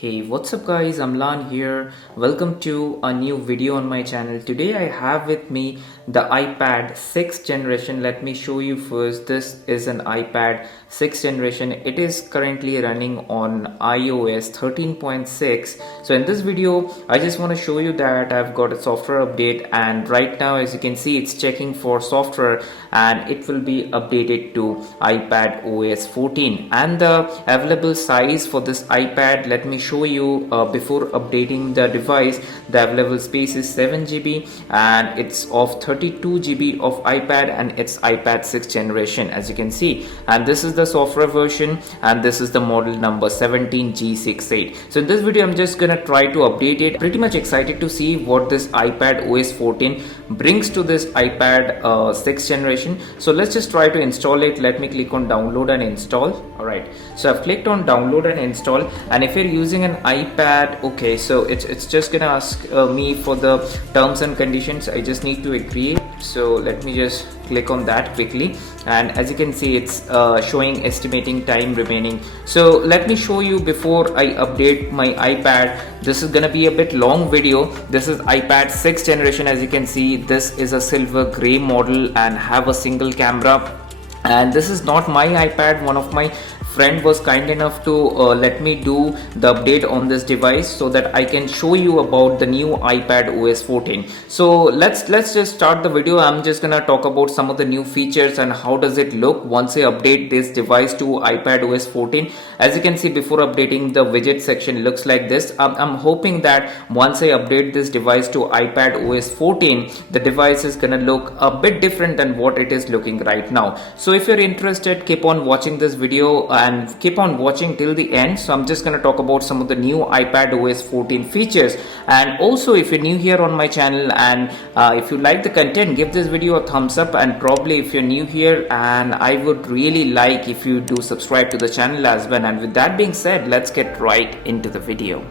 Hey, what's up guys, I'm Lan here. Welcome to a new video on my channel. Today I have with me the iPad 6th generation. Let me show you first. This is an iPad 6th generation. It is currently running on iOS 13.6. So in this video, I just want to show you that I've got a software update, and right now as you can see it's checking for software and it will be updated to iPadOS 14. And the available size for this iPad, let me show you before updating the device. The available space is 7 GB and it's of 32 GB of iPad, and it's iPad 6th generation as you can see. And this is the software version, and this is the model number 17G68. So in this video I'm just gonna try to update it. Pretty much excited to see what this iPadOS 14 brings to this iPad 6th generation. So let's just try to install it. Let me click on download and install. Alright, so I've clicked on download and install, and if you're using an iPad, okay, so it's just gonna ask me for the terms and conditions. I just need to agree. So let me just click on that quickly, and as you can see it's showing estimating time remaining. So let me show you before I update my iPad. This is gonna be a bit long video. This is iPad 6th generation. As you can see, this is a silver gray model and have a single camera. And this is not my iPad. One of my friend was kind enough to let me do the update on this device so that I can show you about the new iPadOS 14. So let's just start the video. I'm just gonna talk about some of the new features and how does it look once I update this device to iPadOS 14. As you can see, before updating, the widget section looks like this. I'm hoping that once I update this device to iPadOS 14, the device is gonna look a bit different than what it is looking right now. So if you're interested, keep on watching this video and keep on watching till the end. So I'm just going to talk about some of the new iPadOS 14 features. And also, if you're new here on my channel and if you like the content, give this video a thumbs up. And probably if you're new here, and I would really like if you do subscribe to the channel as well. And with that being said, let's get right into the video.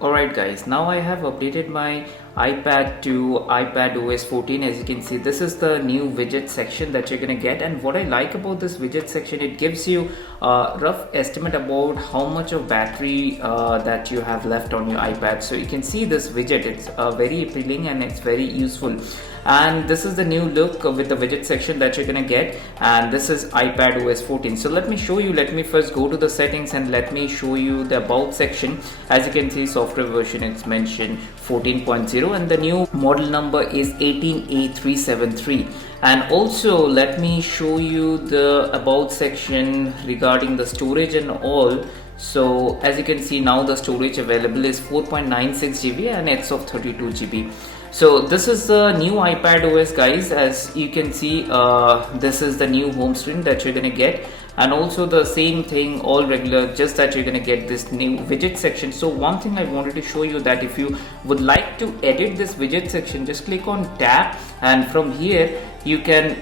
Alright guys, now I have updated my iPad to iPadOS 14. As you can see, this is the new widget section that you're gonna get. And what I like about this widget section, it gives you a rough estimate about how much of battery that you have left on your iPad. So you can see this widget, it's very appealing and it's very useful. And this is the new look with the widget section that you're gonna get, and this is iPadOS 14. So let me show you. Let me first go to the settings and let me show you the about section. As you can see, software version, it's mentioned 14.0 and the new model number is 18A373. And also let me show you the about section regarding the storage and all. So as you can see, now the storage available is 4.96 GB and it's of 32 GB. So this is the new iPadOS guys. As you can see, this is the new home screen that you're gonna get, and also the same thing, all regular, just that you're gonna get this new widget section. So one thing I wanted to show you, that if you would like to edit this widget section, just click on tab, and from here you can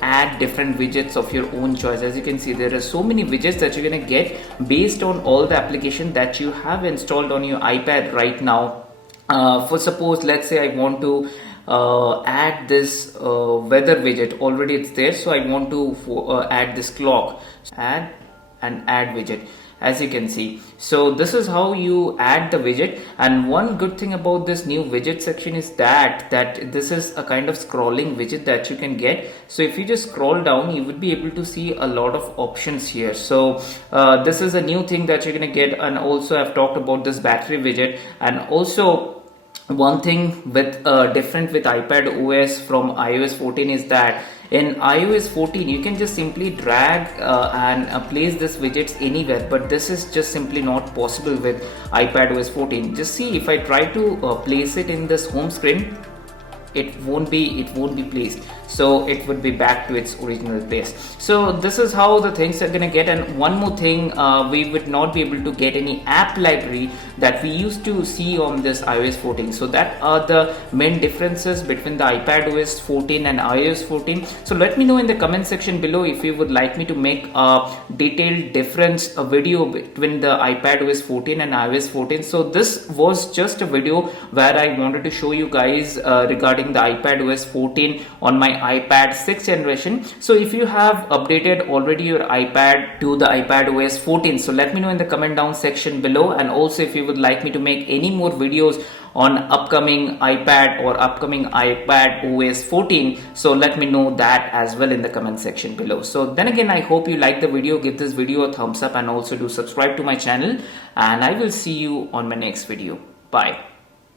add different widgets of your own choice. As you can see, there are so many widgets that you're gonna get based on all the application that you have installed on your iPad right now. For suppose, let's say I want to add this weather widget. Already it's there, so I want to add this clock. Add widget, as you can see. So this is how you add the widget. And one good thing about this new widget section is that this is a kind of scrolling widget that you can get. So if you just scroll down, you would be able to see a lot of options here. So this is a new thing that you're gonna get. And also I've talked about this battery widget. And also one thing with different with iPadOS from iOS 14 is that in iOS 14 you can just simply drag and place this widgets anywhere, but this is just simply not possible with iPadOS 14. Just see, if I try to place it in this home screen, it won't be placed, so it would be back to its original place. So this is how the things are gonna get. And one more thing, we would not be able to get any app library that we used to see on this iOS 14. So that are the main differences between the iPadOS 14 and iOS 14. So let me know in the comment section below if you would like me to make a detailed difference video between the iPadOS 14 and iOS 14. So this was just a video where I wanted to show you guys regarding regarding the iPadOS 14 on my iPad 6th generation. So if you have updated already your iPad to the iPadOS 14, so let me know in the comment down section below. And also if you would like me to make any more videos on upcoming iPad or upcoming iPad OS 14, so let me know that as well in the comment section below. So then again, I hope you like the video. Give this video a thumbs up and also do subscribe to my channel, and I will see you on my next video. Bye.